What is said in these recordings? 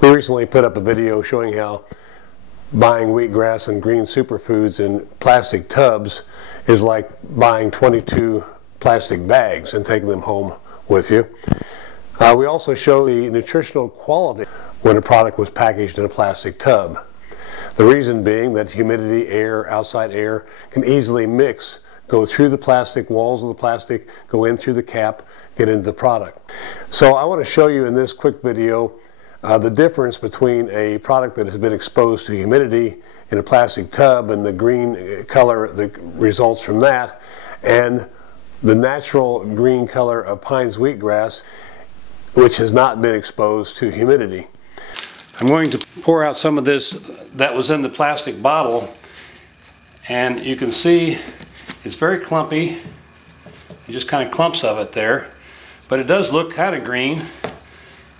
We recently put up a video showing how buying wheatgrass and green superfoods in plastic tubs is like buying 22 plastic bags and taking them home with you. We also show the nutritional quality when a product was packaged in a plastic tub. The reason being that humidity, air, outside air can easily mix, go through the plastic, walls of the plastic, go in through the cap, get into the product. So I want to show you in this quick video the difference between a product that has been exposed to humidity in a plastic tub and the green color that results from that, and the natural green color of Pines wheatgrass, which has not been exposed to humidity. I'm going to pour out some of this that was in the plastic bottle, and you can see it's very clumpy. It just kind of clumps of it there, but it does look kind of green.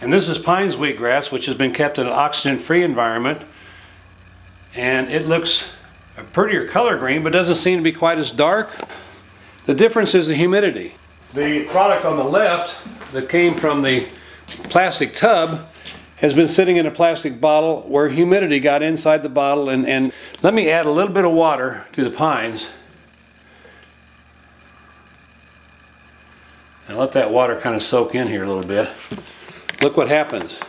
And this is Pines wheatgrass, which has been kept in an oxygen-free environment, and it looks a prettier color green, but doesn't seem to be quite as dark. The difference is the humidity. The product on the left that came from the plastic tub has been sitting in a plastic bottle where humidity got inside the bottle, and let me add a little bit of water to the Pines and let that water kind of soak in here a little bit. Look what happens.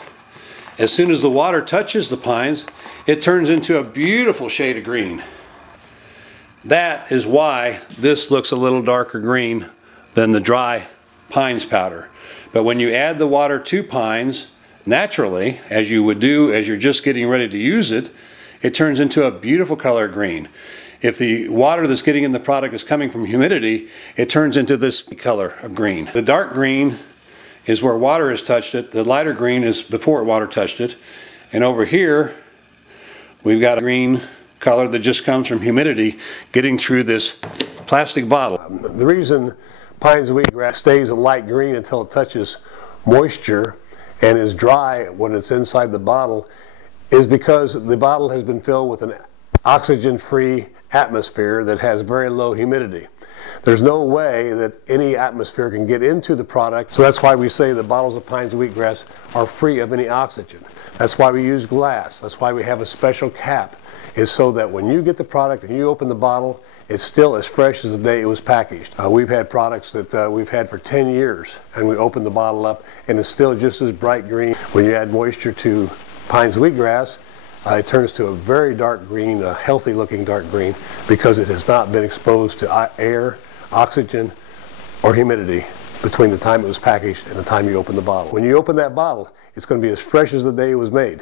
As soon as the water touches the Pines, it turns into a beautiful shade of green. That is why this looks a little darker green than the dry Pines powder. But when you add the water to Pines, naturally, as you would do as you're just getting ready to use it, it turns into a beautiful color green. If the water that's getting in the product is coming from humidity, it turns into this color of green. The dark green is where water has touched it. The lighter green is before water touched it. And over here, we've got a green color that just comes from humidity getting through this plastic bottle. The reason Pines wheatgrass stays a light green until it touches moisture and is dry when it's inside the bottle is because the bottle has been filled with an oxygen-free atmosphere that has very low humidity. There's no way that any atmosphere can get into the product, so that's why we say the bottles of Pines wheatgrass are free of any oxygen. That's why we use glass. That's why we have a special cap, is so that when you get the product and you open the bottle, it's still as fresh as the day it was packaged. We've had products that we've had for 10 years, and we open the bottle up and it's still just as bright green. When you add moisture to Pines wheatgrass, it turns to a very dark green, a healthy looking dark green, because it has not been exposed to air, oxygen, or humidity between the time it was packaged and the time you open the bottle. When you open that bottle, it's going to be as fresh as the day it was made.